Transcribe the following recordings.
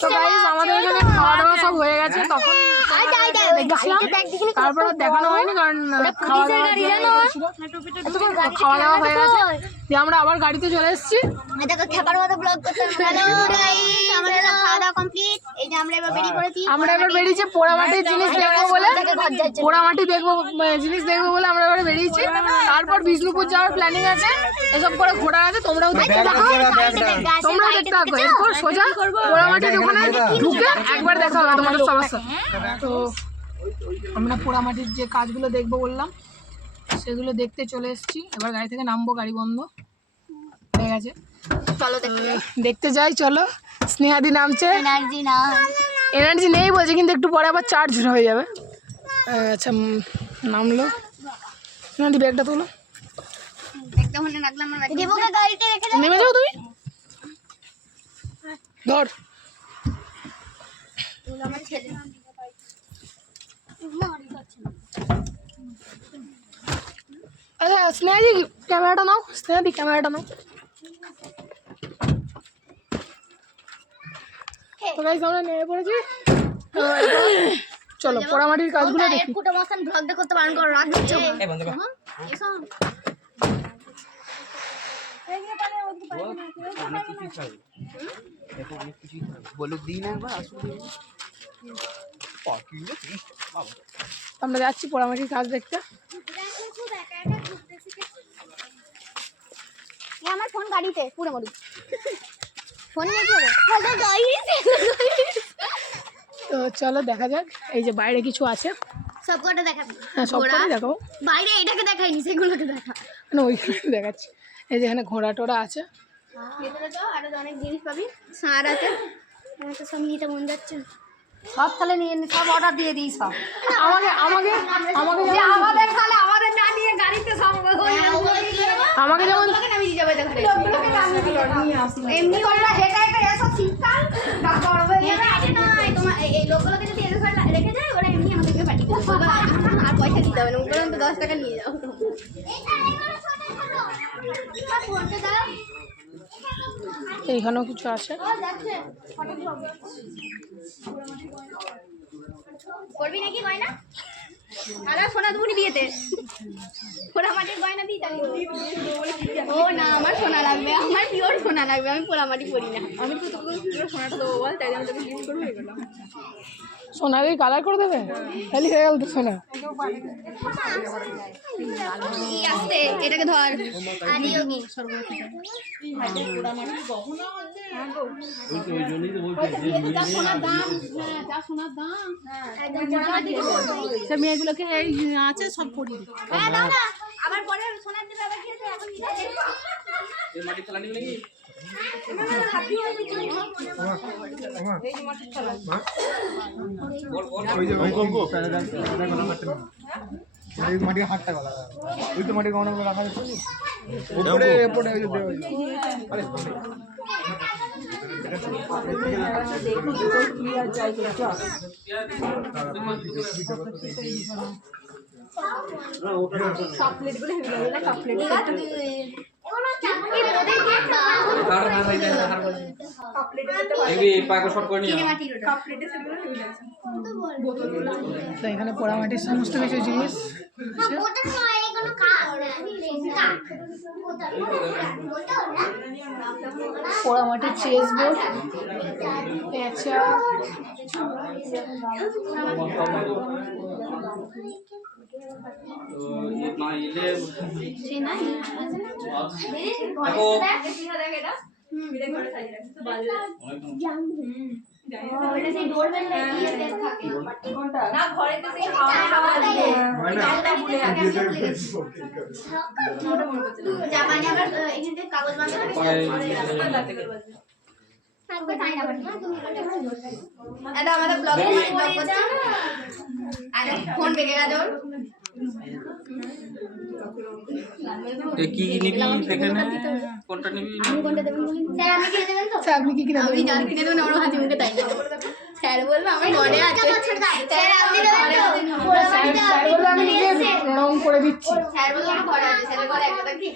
তো গাইস আমাদের এখানে খাওয়া দাওয়া সব হয়ে গেছে, তখন তারপর দেখানো হয়নি কারণ খাওয়া দাওয়া হয়ে গেছে। দিয়ে আমরা আবার গাড়িতে চলে এসেছি। আমরা এবার বেরিয়েছি পোড়ামাটির জিনিস দেখবো বলে, পোড়ামাটি দেখবো জিনিস দেখবো বলে আমরা এবার বেরিয়েছি। তারপর বিষ্ণুপুর যাওয়ার প্ল্যানিং আছে, এসব করে ঘোরা আছে, তোমরাও দেখতে থাকো, তোমরাও দেখতে থাকো। এরপর সোজা পোড়ামাটির ওখানে ঢুকে একবার দেখা হবে তোমাদের সবার সাথে। তো আমরা পোড়ামাটির যে কাজগুলো দেখবো বললাম সেগুলো দেখতে চলে এসেছি। এবার গাড়ি থেকে নামবো, গাড়ি বন্ধ হয়ে গেছে, চলো দেখতে যাই। চলো, স্নেহাদি নামছে। এনার্জি নেই বলছে, কিন্তু একটু পরে আবার চার্জ হয়ে যাবে। আচ্ছা নামলো। স্নেহাদি ব্যাগটা তোলো, নেমে যাও তুমি, ধর। আচ্ছা স্নেহাদি ক্যামেরাটা নাও, স্নেহাদি ক্যামেরাটা নাও। তো গাইস আমরা নেমে পড়েছি, চলো পোড়ামাটির কাজগুলো দেখি। ব্লগটা করতে বারণ করো, রাগ দিচ্ছে। আমরা যাচ্ছি পোড়ামাটির কাজ দেখতে। আমার ফোন গাড়িতে পুরো মরি ফোন নিয়ে তো চলো দেখা যাক। এই যে বাইরে কিছু আছে, সবকটা দেখাবি। হ্যাঁ সবটাই দেখাবো। বাইরে এটাকে দেখাইনি, সেগুলোকে দেখা। না ওইখানে দেখাচ্ছি। এই যে এখানে ঘোড়া টোড়া আছে, ভেতরে তো আরো অনেক জিনিস পাবি। সার আছে, আমার তো সব নিতে মন যাচ্ছে। সব তাহলে নিয়ে নি, সব অর্ডার দিয়ে দিই সব। আমাকে আমাকে আমাকে যে আমাদের তাহলে আমাদের না নিয়ে গাড়িতে সব আমাকে যেমন নামিয়ে যাবে দেখো। লোকগুলোকে নামিয়ে দিও, নিয়ে আসি। এমনি ওরা হেঁটে হেঁটে এসব শীতকাল বড় হয়ে যাবে। না তোমার এই লোকগুলোকে যদি এসে রেখে যায়, ওরা এমনি আমাদেরকে পাঠিয়ে দেবে। আর পয়সা দিতে হবে না, উপরন্ত 10 টাকা নিয়ে যাও। এইখানেও কিছু আছে। করবি নাকি গয়না? আরে সোনা তুমি বিয়েতে পোড়ামাটির গয়না দিই তাহলে। ও না, আমার সোনা লাগবে, আমার পিওর সোনা লাগবে, আমি পোড়ামাটি করি না। আমি তো তোকে পিওর সোনাটা দেবো বল, তাই আমি তোকে গিফট করবো। হয়ে গেলাম সোনাকে কালার করে দেবে, তাহলে হয়ে গেল তো সোনা। আসতে এটাকে ধর। সে মেয়েগুলোকে এই আছে সব পরিয়ে দিই। আবার পরে সোনার দিলে আবার কি আছে এখন এই মাটি ফেলা নিবি নাকি? মাটির হাতটা গলা ওই তো মাটি গহনা রাখা যাচ্ছে তো এখানে পোড়ামাটির সমস্ত কিছু জিনিস আছে। পোড়ামাটির চেস বোর্ড, পেঁচা, কাগজ আমাদের ব্লগে ফোন বেগে গেল। কি নিবি দেখে নে, কোনটা নিবি? আমি কোনটা দেবেন বলুন? স্যার আপনি কি দেবেন? তো আপনি কি কিনা আপনি জান কিনে দেবেন, আমার হাতে মুখে তাই না। স্যার বলবে আমার মনে আছে স্যার আপনি স্যার বলে আমি নিজে রং করে দিচ্ছি। স্যার বলবে আমার ঘরে আছে স্যার বলে একটা কি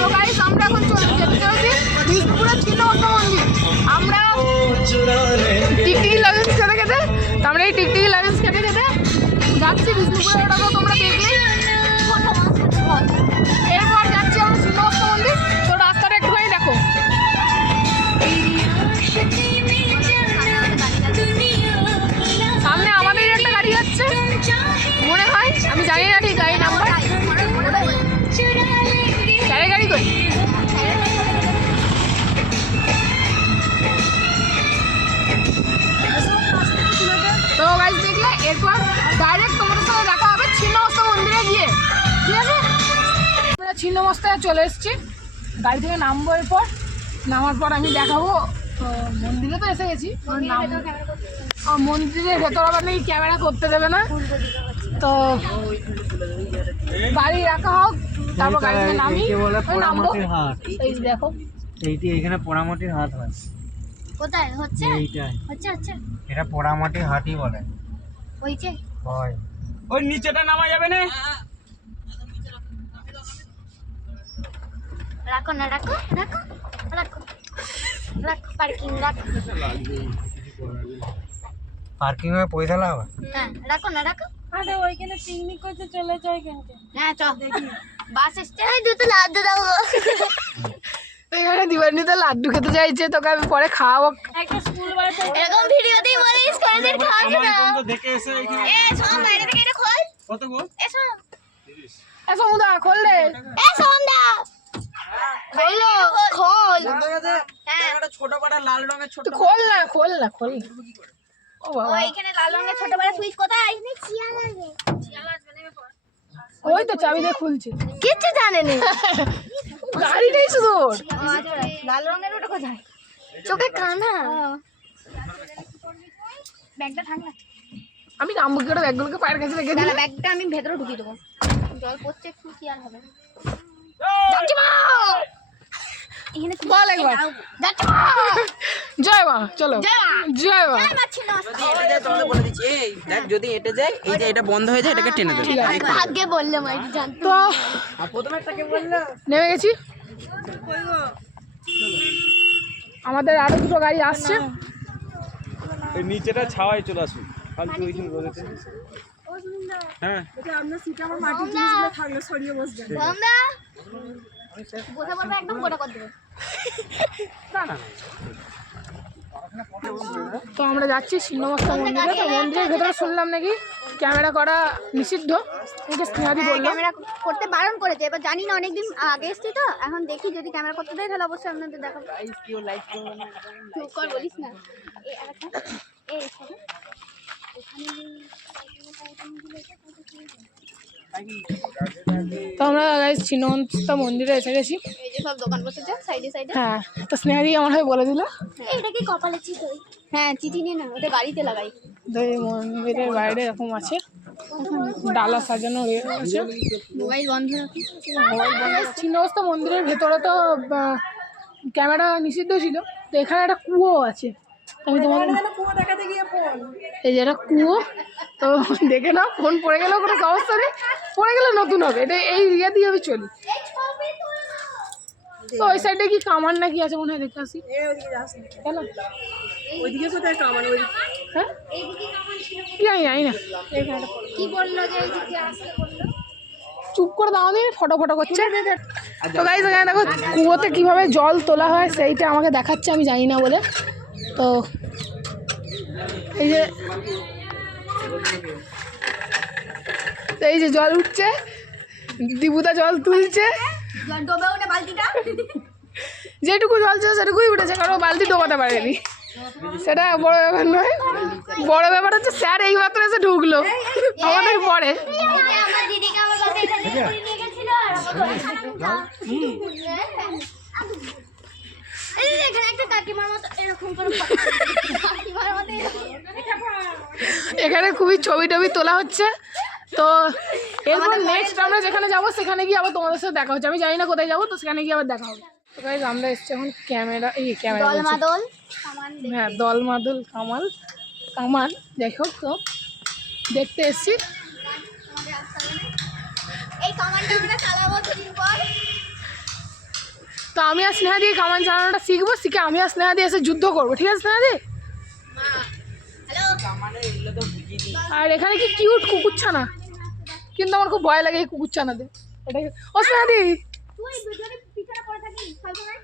তো গাইস আমরা এখন যেতে চলেছি বিষ্ণুপুরের ছিন্নমস্তা মন্দির। আমরা টিকটিকি লাগেন্স খেতে খেতে আমরা এই টিকটিকি লাগেন্স খেতে খেতে যাচ্ছি বিষ্ণুপুরে, ওটা তো তোমরা দেখলেই। এরপর যাচ্ছি আমরা ছিন্নমস্তা মন্দির, তো রাস্তাটা একটুখানি দেখো। সামনে আমাদের একটা গাড়ি যাচ্ছে মনে হয়, আমি জানি না ঠিক গাড়ি নাম্বার। স্যারের গাড়ি কই? তো গাইস দেখলে এরপর ডাইরেক্ট তোমাদের সাথে দেখা হবে ছিন্নমস্তা মন্দিরে গিয়ে, ঠিক আছে? আমরা ছিন্নমস্তায় চলে এসেছি, গাড়ি থেকে নামবো। এরপর নামার পর আমি দেখাবো মন্দিরে তো এসে গেছি, মন্দিরের ভেতর আবার নাকি ক্যামেরা করতে দেবে না, তো গাড়ি রাখা হোক তারপর গাড়ি থেকে নামি নামবো। এই দেখো এইটি এখানে পোড়ামাটির হাট হয়। কোথায় হচ্ছে এইটাই হচ্ছে হচ্ছে এটা পোড়ামাটির হাটই বলে ওইছে হয়। ওই নিচেটা নামা যাবে না? রাখো না রাখো রাখো রাখো রাখো পার্কিং রাখো পার্কিং এ পয়সা লাগবে? হ্যাঁ রাখো না রাখো। আরে ওইখানে পিকনিক করতে চলে যাই কিন্তু। হ্যাঁ চল বাস স্ট্যান্ড দুটো লাড্ডু দাও। এখানে দিবানি তো লাড্ডু খেতে চাইছে, তোকে আমি পরে খাওয়াবো। একটা স্কুল বাসে এরকম ভিডিওতেই বলিস কোনদিন খাওয়াবি না। তো দেখে এসে এখানে এ সোম বাইরে থেকে এটা খোল। কত গো? এ সোম এ সমুদা খোল রে। এ সোম দা খোলো খোল। হ্যাঁ ছোট পাড়া লাল রঙের ছোট তুই খোল না খোল না খোল। ও বাবা ওইখানে লাল রঙের ছোট বড় সুইচ কোথায়? চিয়াল আছে চিয়াল আসবে না পর। ওই তো চাবি দিয়ে খুলছে, কিচ্ছু জানে না। গাড়ি নেই শুধু। লাল রঙের ওটা কোথায়? চোখে কানা। ব্যাগটা থাক না। আমি নামবো কি করে? ব্যাগগুলোকে পায়ের কাছে রেখে দিলাম। ব্যাগটা আমি ভেতরে ঢুকিয়ে দেবো। জল পড়ছে একটু কি আর হবে। যাচ্ছি মা। এখানে বল একবার। যাচ্ছি জয় মা, চলো জয় মা। তোমাদের বলে দিচ্ছি, এই দেখ যদি এটা যায়, এই যে এটা বন্ধ হয়ে যায়, এটাকে টেনে দেবে। ভাগ্যে বললে মাই জানতো। তো প্রথমে একটাকে বললো নেমে গেছি, আমাদের আরো দুটো গাড়ি আসছে। এই নিচেটা ছাওয়ায় চলে আসুন, ফালতু ওইখানে রোদেতে। হ্যাঁ আমরা গোটা বলবো একদম গোটা করে দেবো। তো আমরা যাচ্ছি ছিন্নমস্তা মন্দিরে। তো মন্দিরের ভেতরে শুনলাম নাকি ক্যামেরা করা নিষিদ্ধ, আমাকে স্নেহাদি বললো। ক্যামেরা করতে বারণ করেছে, এবার জানি না অনেকদিন আগে এসছি তো, এখন দেখি যদি ক্যামেরা করতে দেয় তাহলে অবশ্যই আপনাদের দেখাবো। চুপ কর বলিস না। তো আমরা ছিন্নমস্তা মন্দিরে এসে গেছি। এই যে সব দোকান বসেছে সাইডে সাইডে। হ্যাঁ, তো স্নেহাদি আমার হয়ে বলে দিল। এইটা কি কপালে চিঠি? হ্যাঁ চিঠি নিয়ে না, ওটা গাড়িতে লাগাই। তো এই মন্দিরের বাইরে এরকম আছে, ডালা সাজানো আছে। মোবাইল বন্ধ রাখি। ছিন্নমস্তা মন্দিরের ভেতরে তো ক্যামেরা নিষিদ্ধ ছিল, তো এখানে একটা কুয়ো আছে। আমি তোমাদের এই যে একটা কুয়ো, তো দেখে নাও। ফোন পড়ে গেলেও কোনো সমস্যা নেই, পড়ে গেলে নতুন হবে। এটা এই ইয়ে দিয়ে আমি চলি। তো ওই সাইডে কি কামান নাকি আছে মনে হয়, দেখতে আসি। কেন ওইদিকে কোথায় কামান? হ্যাঁ জানি না। কি বললো যে এইদিকে আসতে বললো? চুপ করে দাও, দিন ফটো ফটো করছে। তো গাইস এখানে দেখো কুয়োতে কিভাবে জল তোলা হয় সেইটা আমাকে দেখাচ্ছে, আমি জানি না বলে। তো এই যে জল উঠছে, দিবুদা জল তুলছে। যেটুকু জল ছিল সেটুকুই উঠেছে, কারণ বালতি ডোবাতে পারেনি, সেটা বড় ব্যাপার নয়। বড় ব্যাপার হচ্ছে স্যার এই মাত্র এসে ঢুকলো আমাদের পরে। আমার দিদিকে আমার বাবা এখানে নিয়ে গেছিল আর এই এখানে একটা কাকিমার মতো এরকম করে কাকিমার মতো এখানে খুবই ছবি টবি তোলা হচ্ছে। তো এরপর নেক্সট আমরা যেখানে যাবো সেখানে গিয়ে আবার তোমাদের সাথে দেখা হচ্ছে। আমি জানি না কোথায় যাবো, তো সেখানে গিয়ে আবার দেখা হবে। তো গাইস আমরা এসছি এখন ক্যামেরা দলমাদল সামান হ্যাঁ দলমাদল কামান যাই হোক, তো দেখতে এসছি। এই কামানটা আমরা চালাবো দুদিন পর। তো আমি আর স্নেহা দিয়ে কামান চালানোটা শিখবো, শিখে আমি আর স্নেহা দিয়ে এসে যুদ্ধ করবো, ঠিক আছে স্নেহা দি? হ্যালো আর এখানে কি কিউট কুকুরছানা, কিন্তু আমার খুব ভয় লাগে এই কুকুরছানাতে। এটা ও স্নেহা দি, তুই ভিডিওর পিছনে পড়ে থাকিস সবসময়।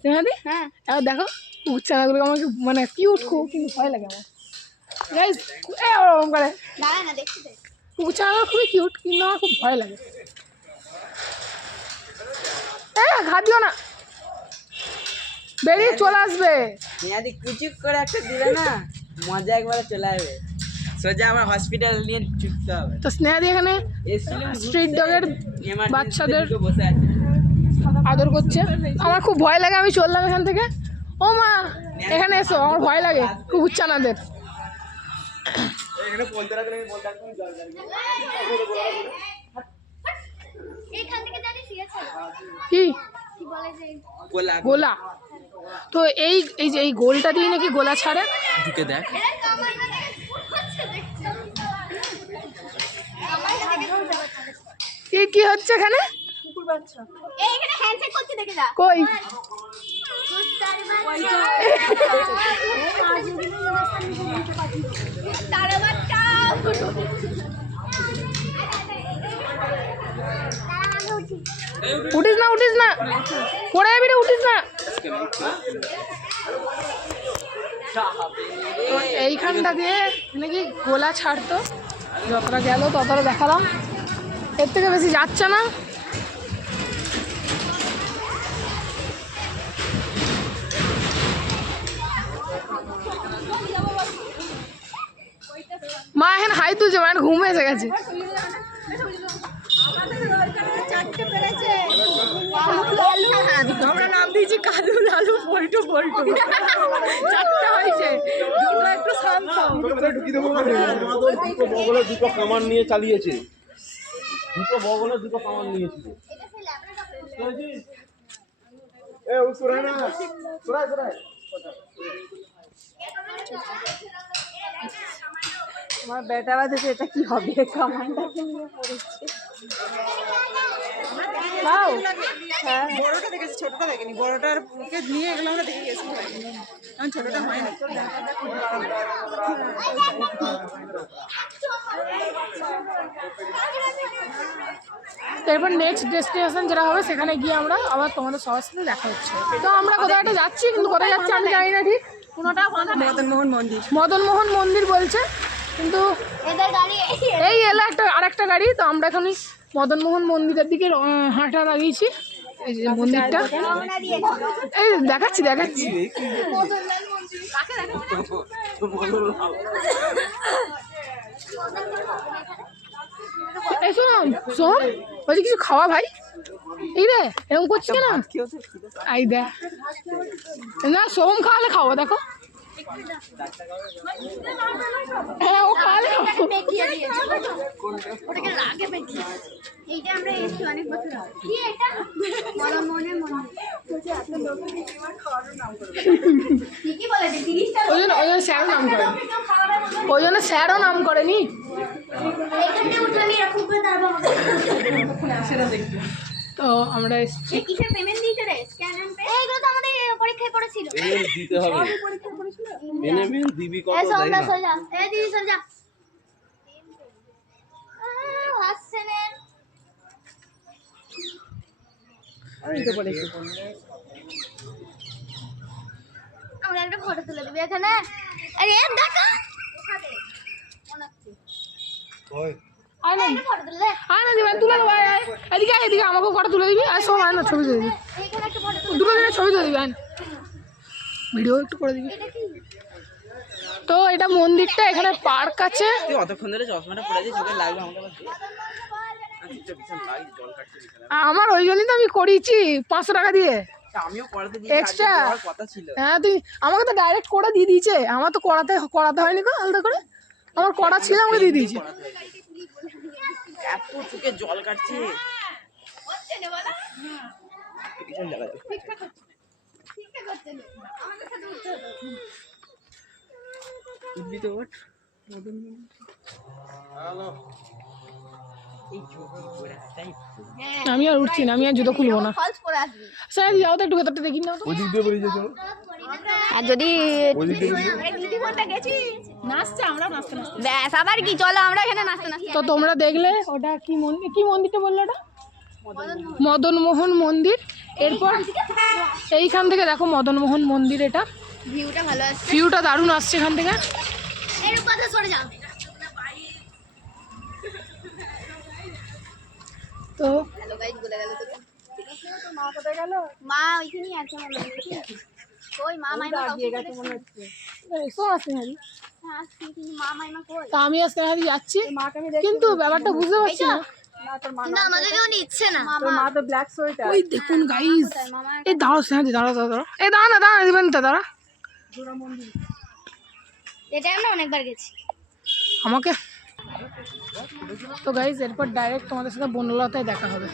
স্নেহা দি হ্যাঁ এবার দেখো কুকুরছানাগুলো আমাকে মানে কিউট খুব, কিন্তু ভয় লাগে আমার। গাইস ওরকম করে দাঁড়া না দেখতে দে। কুকুরছানাগুলো খুবই কিউট, কিন্তু আমার খুব ভয় লাগে। ঘা দিও না, বেরিয়ে চলে আসবে। মেয়াদি কুচুক করে একটা দিলে না মজা একবারে চলে আসবে, সোজা আমার হসপিটাল নিয়ে ছুটতে হবে। তো স্নেহাদি এখানে স্ট্রিট ডগের বাচ্চাদের বসে আছে। আদর করছে। আমার খুব ভয় লাগে, আমি চললাম এখান থেকে। ও মা এখানে এসো, আমার ভয় লাগে কুকুরছানাদের। এখানে বলতে রাখলে আমি বলতে রাখলাম এইখান থেকে জানি শিখেছে কি কি বলে যে গোলা গোলা। তো এই যে এই গোলটা দিয়ে নাকি গোলা ছাড়ে। ঢুকে দেখ। এরা কামানটা হচ্ছে দেখছো কামানটা দেখে কি হচ্ছে এখানে? এই এখানে হ্যান্ডশেক করতে দেখে যা কই তারা বাচ্চা উঠিস না পড়ে যাবি রে, উঠিস না। তো এইখানটা দিয়ে নাকি গোলা ছাড়তো, যতটা গেল ততটা দেখালাম, এর থেকে বেশি যাচ্ছে না। মা এখন হাই তুলছে, মা ঘুম এসে গেছে। আমরা নাম দিয়েছি কালু লালু পল্টু চারটা হয়েছে, দুটো একটু শান্ত। দুটো বগলে দুটো কামান নিয়ে চালিয়েছে, দুটো বগলে দুটো কামান নিয়েছিল। এ ও সুরাই না সুরাই আমার বেটা বাজেছে, এটা কি হবে? কামানটাকে নিয়ে পড়েছে। হ্যাঁ বড়টা দেখেছি, ছোটটা দেখিনি। বড়টার ওকে নিয়ে এগুলো আমরা দেখে গেছি, কারণ ছোটটা হয়নি। এরপর নেক্সট ডেস্টিনেশন যেটা হবে সেখানে গিয়ে আমরা আবার তোমাদের সবার সাথে দেখা হচ্ছে। তো আমরা কোথায় একটা যাচ্ছি, কিন্তু কোথায় যাচ্ছি আমি জানি না ঠিক। মদনমোহন মন্দির, মদনমোহন মন্দির বলছে, কিন্তু এদের গাড়ি এই এলো আরেকটা গাড়ি। তো আমরা এখন মদনমোহন মন্দিরের দিকে হাঁটা লাগিয়েছি। এই যে মন্দিরটা, রওনা দিয়েছে এই দেখাচ্ছি মদনলাল মন্দির কাকে দেখাচ্ছি এই শোন বলছি কিছু খাওয়া ভাই। এই রে এরকম করছি কেন? আই দেখ না, সোম খাওয়ালে খাবো, দেখো হ্যাঁ ও খাওয়ালে খাবো। দেখিয়ে দিয়েছে ওটাকে রাগে দেখিয়ে। এইটা আমরা এসেছি অনেক বছর আগে। কি এটা মদনমোহনের মন্দির ঠিকই বলেছে 30টা ওই জন্য স্যারও নাম করেনি, ওই জন্য স্যারও নাম করেনি। এইখানে উঠে আমি এরকম করে দাঁড়াবো সেটা দেখবো। তো আমরা এসেছি, কিসের পেমেন্ট দিতে রে স্ক্যান এন্ড পে এইগুলো তো আমাদের পরীক্ষায় পড়েছিল পেমেন্ট দিতে হবে, পেমেন্ট দিবি কত এই দেখ সোমদা না। সোজা এই দিদি সোজা হাসছে না আমরা একটা ফটো তুলে দিবি এখানে। আরে দেখো ওই আয় না ফটো তুলে দে আয় না দিবেন তুলে দেবো। এদিকে আমাকেও কটা তুলে দিবি, আর সব আয় না ছবি তুলে দিবি, এইখানে একটা ফটো দুটো দিনে ছবি তুলে দিবি, আয় না ভিডিও একটু করে দিবি। এটা কি তো এটা মন্দিরটা, এখানে পার্ক আছে। তুই অতক্ষণ ধরে চশমাটা পরে আছিস, চোখে লাগবে আমাকে আবার দে। ভীষণ লাগছে, জল কাটছে বিছানা। আমার ওই জন্যই তো আমি করিয়েছি 500 টাকা দিয়ে আমিও পড়াতে দিই, এক্সট্রা। কথা ছিল। হ্যাঁ তুই আমাকে তো ডাইরেক্ট করে দিয়ে দিয়েছে, আমার তো করাতে হয়নি গো আলাদা করে। আমার কড়া ছিল, আমাকে দিয়ে দিয়েছে। এত চোখে জল কাটছে। উঠবি তো, ওঠ। এই ঝুঁকি পড়ে তাই আমি আর উঠছি না, আমি আর জুতো খুলবো না। ফলস পরে আসবি স্যার যাও তো একটু ভেতরটা দেখি না তো। ওই দিক দিয়ে বেরিয়ে যেত, আর যদি ওই দিক দিয়ে বেরিয়ে দিদি বোনটা গেছি নাচছে, আমরা নাচতে নাচতে। ব্যাস আবার কি, চলো আমরা এখানে নাচতে নাচতে তো তোমরা দেখলে ওটা কি মন্দির, কি মন্দিরটা বললো ওটা? মদন মোহন মন্দির। এরপর এইখান থেকে দেখো মদন মোহন মন্দির, এটা ভিউটা ভালো আসছে। ভিউটা দারুণ আসছে এখান থেকে। এর পাশে সরে যাও। তো হ্যালো গাইস, বলে গেল তো। মা কোথায় গেল? মা ওইখানেই আছে মনে হয়। কই মা মাইমা কাউকে গেছে মনে হচ্ছে। এসো আসতে হারি। হ্যাঁ কিন্তু মা মাইমা কই? তা আমি আসতে হারি যাচ্ছি, কিন্তু ব্যাপারটা বুঝতে পারছি না। না আমাদের কেউ নিচ্ছে না। মা তো ব্ল্যাক সোয়েটার। ওই দেখুন গাইস, মামা এই দাঁড়াও স্নেহাদি, দাঁড়াও। এই দাঁড়া না, দিবেন তো, দাঁড়া। এটা আমরা অনেকবার গেছি। আমাকে তো গাইস এরপর ডাইরেক্ট তোমাদের সাথে বনলতায় দেখা হবে।